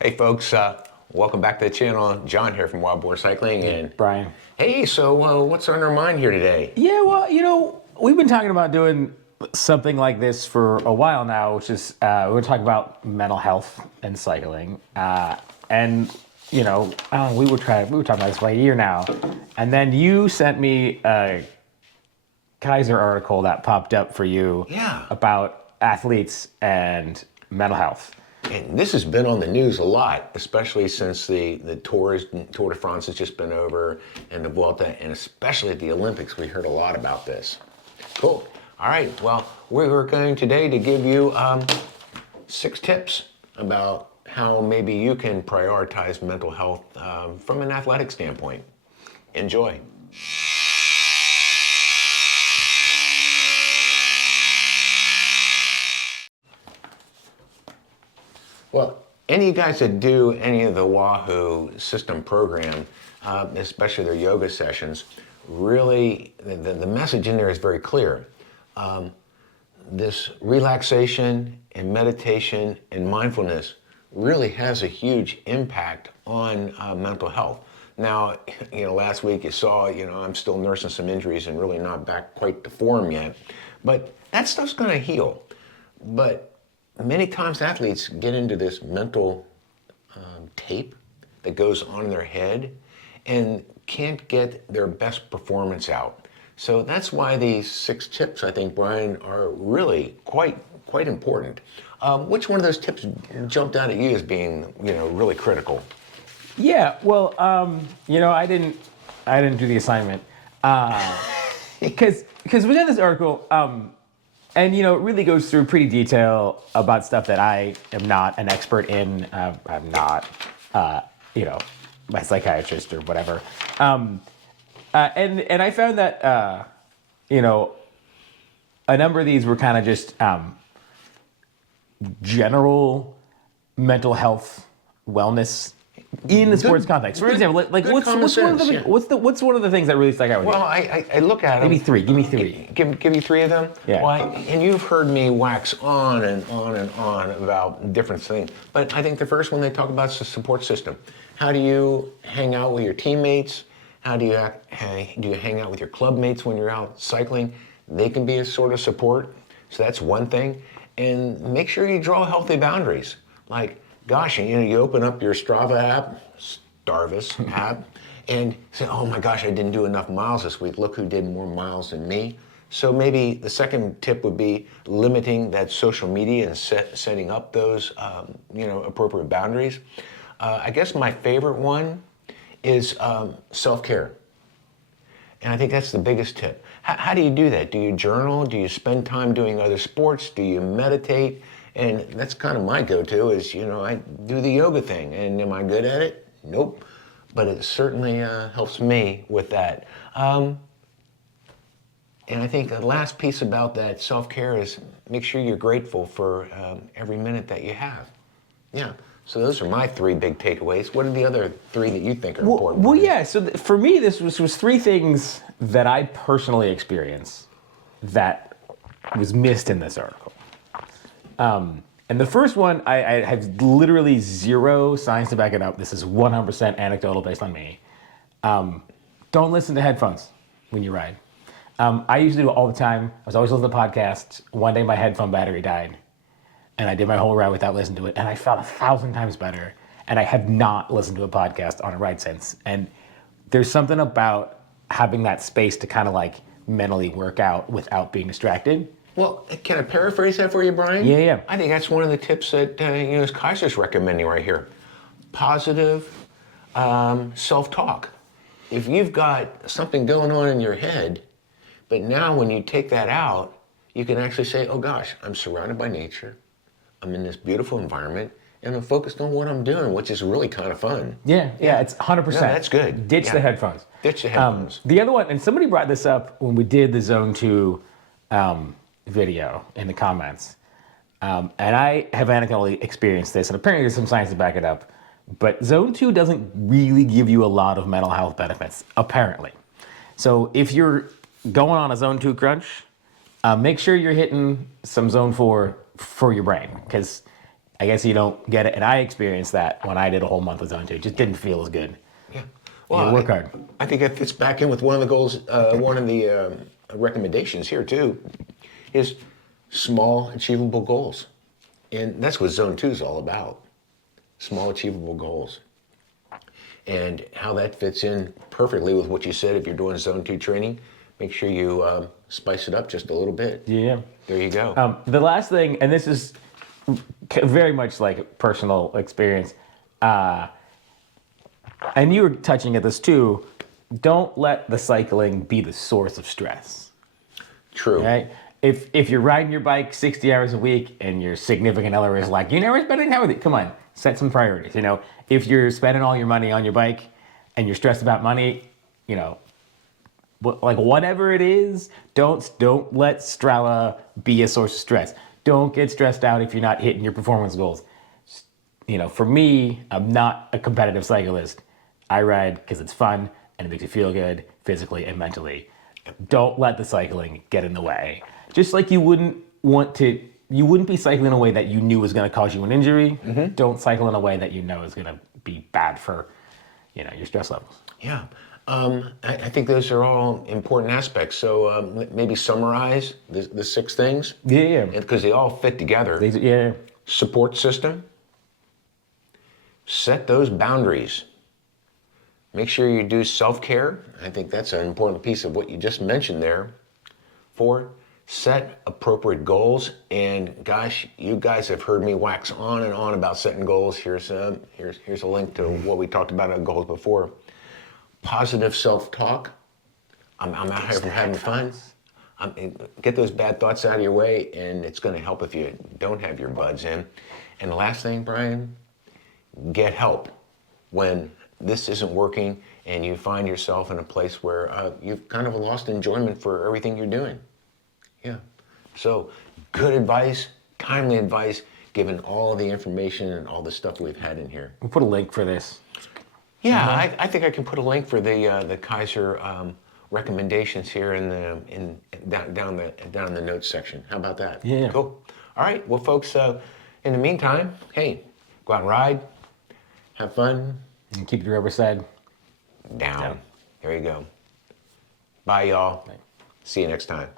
Hey folks, welcome back to the channel. John here from Wild Boar Cycling, and Brian. hey, so what's on our mind here today? Yeah, well, we've been talking about doing something like this for a while now, which is we're talking about mental health and cycling, and we were talking about this for like a year now, and then you sent me a Kaiser article that popped up for you, Yeah. about athletes and mental health. And this has been on the news a lot, especially since the Tour de France has just been over, and the Vuelta, and especially at the Olympics, we heard a lot about this. Cool. All right. Well, we're going today to give you 6 tips about how maybe you can prioritize mental health from an athletic standpoint. Enjoy. Well, any of you guys that do any of the Wahoo system program, especially their yoga sessions, really, the message in there is very clear. This relaxation and meditation and mindfulness really has a huge impact on mental health. Now, last week you saw, I'm still nursing some injuries and really not back quite to form yet, but that stuff's gonna heal. But many times athletes get into this mental tape that goes on in their head and can't get their best performance out. So that's why these 6 tips, I think, Brian, are really quite important. Which one of those tips jumped out at you as being, really critical? Yeah, well, I didn't do the assignment because within this article, and it really goes through pretty detail about stuff that I am not an expert in. I'm not, my psychiatrist or whatever. And I found that a number of these were kind of just general mental health wellness in the sports context. For example, what's one of the things that really stuck out with Well, you? I look at them. Maybe 3. Give me 3. Give you 3 of them? Yeah. Well, and you've heard me wax on and on and on about different things. But I think the first one they talk about is the support system. How do you hang out with your teammates? How do you hang out with your club mates when you're out cycling? They can be a sort of support. So that's one thing. And make sure you draw healthy boundaries. Like, gosh, you open up your Strava app, Starvis app, and say, oh my gosh, I didn't do enough miles this week. Look who did more miles than me. So maybe the second tip would be limiting that social media and setting up those, appropriate boundaries. I guess my favorite one is self-care. And I think that's the biggest tip. How do you do that? Do you journal? Do you spend time doing other sports? Do you meditate? And that's kind of my go-to is, I do the yoga thing. And am I good at it? Nope. But it certainly helps me with that. And I think the last piece about that self-care is make sure you're grateful for every minute that you have. Yeah. So those are my 3 big takeaways. What are the other 3 that you think are important? Well, yeah. So for me, this was 3 things that I personally experienced that was missed in this article. And the first one, I have literally 0 science to back it up. This is 100% anecdotal based on me. Don't listen to headphones when you ride. I used to do it all the time. I was always listening to podcasts. One day my headphone battery died. And I did my whole ride without listening to it. And I felt 1,000 times better. And I have not listened to a podcast on a ride since. And there's something about having that space to kind of like mentally work out without being distracted. Well, can I paraphrase that for you, Brian? Yeah. I think that's one of the tips that Kaiser's recommending right here. Positive self-talk. If you've got something going on in your head, but now when you take that out, you can actually say, oh gosh, I'm surrounded by nature. I'm in this beautiful environment, and I'm focused on what I'm doing, which is really kind of fun. Yeah, it's 100%. No, that's good. Ditch the headphones. Ditch the headphones. The other one, and somebody brought this up when we did the Zone 2 video in the comments. And I have anecdotally experienced this, and apparently there's some science to back it up, but Zone 2 doesn't really give you a lot of mental health benefits, apparently. So if you're going on a Zone 2 crunch, make sure you're hitting some Zone 4 for your brain, because I guess you don't get it. And I experienced that when I did a whole month of Zone 2. It just didn't feel as good. Yeah. You work hard. I think it fits back in with one of the goals, one of the recommendations here too, is small achievable goals. And that's what Zone 2 is all about. Small achievable goals. And how that fits in perfectly with what you said, if you're doing Zone 2 training, make sure you spice it up just a little bit. Yeah. There you go. The last thing, and this is very much like personal experience, and you were touching at this too, don't let the cycling be the source of stress. True. Right? If you're riding your bike 60 hours a week and your significant other is like, you never spending time with it, come on, set some priorities. If you're spending all your money on your bike and you're stressed about money, like whatever it is, don't let Strava be a source of stress. Don't get stressed out if you're not hitting your performance goals. For me, I'm not a competitive cyclist. I ride because it's fun and it makes you feel good physically and mentally. Don't let the cycling get in the way. Just like you wouldn't be cycling in a way that you knew was going to cause you an injury. Mm-hmm. Don't cycle in a way that you know is going to be bad for, your stress levels. Yeah. I think those are all important aspects. So maybe summarize the 6 things. Yeah. Because they all fit together. Yeah. Support system. Set those boundaries. Make sure you do self-care. I think that's an important piece of what you just mentioned there. 4, set appropriate goals. And gosh, you guys have heard me wax on and on about setting goals. Here's a link to what we talked about on goals before. Positive self-talk. I'm out here for having fun. Get those bad thoughts out of your way, and it's going to help if you don't have your buds in. And the last thing, Brian, get help when this isn't working and you find yourself in a place where you've kind of lost enjoyment for everything you're doing. Yeah. So good advice, timely advice, given all of the information and all the stuff we've had in here. We'll put a link for this. Yeah, I think I can put a link for the Kaiser recommendations here down in the notes section. How about that? Yeah. Cool. All right. Well, folks, in the meantime, hey, go out and ride, have fun. And keep your rubber side Down. There you go. Bye, y'all. See you next time.